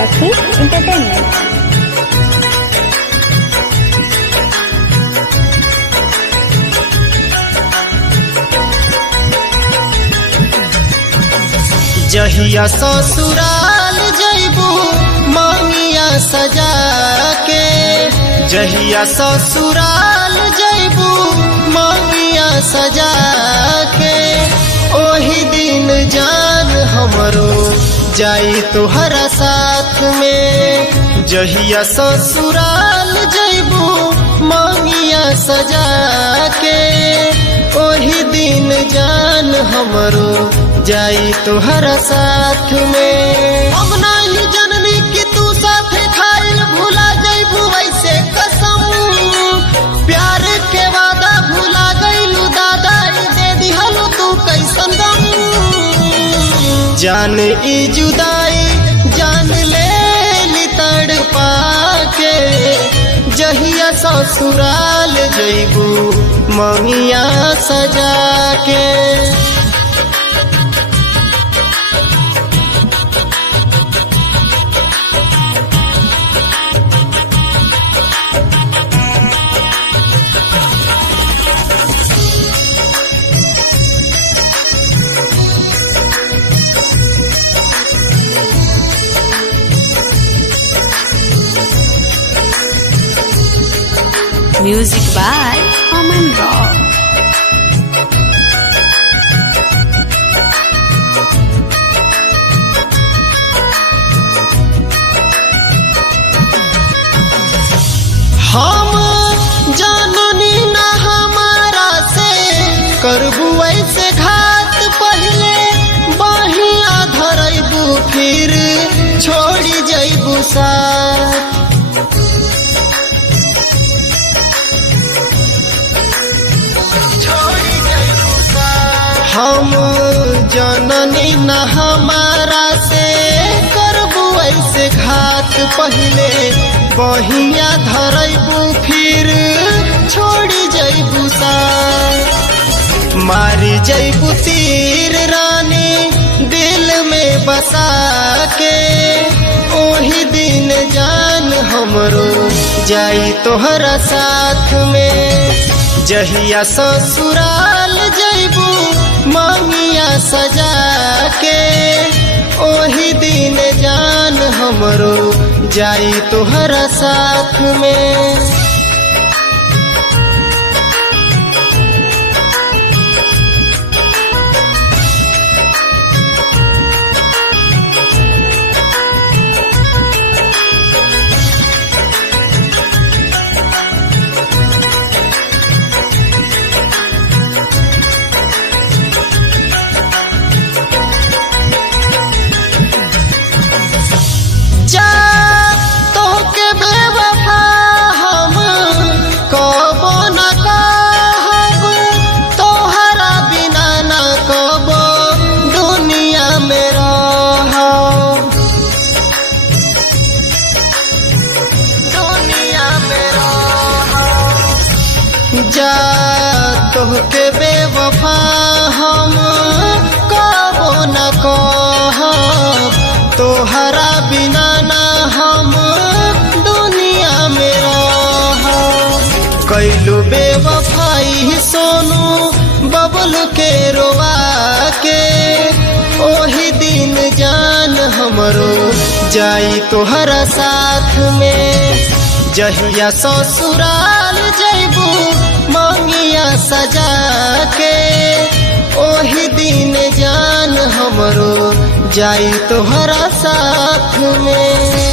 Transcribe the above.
Lakshmi entertainment. जहिया ससुराल जइबू मांगिया सजा के, जहिया ससुराल जइबू मांगिया सजा के, ओही दिन जान हमरो जाई तोहरा साथ में। जहिया ससुराल जइबू मांगिया सजा के, ओही दिन जान हमरो जाई तोहरा साथ में। हम नहीं जननी कि तू साथे खाइल भुला जइबू ऐसे कसम, प्यार के वादा भुला गइलू दादा दे दिहलू तू कैसन गम। जान ई जुदाई जान ले ली तड़पा के, जहिया ससुराल जइबू मंगिया सजा के। Music by Aman rock. हम जाननी ना हमारा से करबू ऐसे घात, पहले बहिया धरबू फिर छोड़ी जइबू साथ। हम जननी न हमारा से करबू ऐसे घात, पहले बहिया धरबू फिर छोड़ी जइबू साथ। मारी जइबू तीर रानी दिल में बसा के, ओही दिन जान हमरो जाई तोहरा साथ में। जहिया ससुराल जइबू मांगिया सजा के, ओही दिन जान हमरो जाई तोहरा साथ में। जा तोहके बेवफा हम कबो न कहब, तोहरा बिना ना हम दुनिया में रहब। कैलू बेवफाई सोनू बबलू के रोवा के, ओही दिन जान हमरो जाई तोहरा साथ में। जहिया ससुराल जइबू मांगिया सजा के, ओही दिन जान हमरो जाई तोहरा साथ में।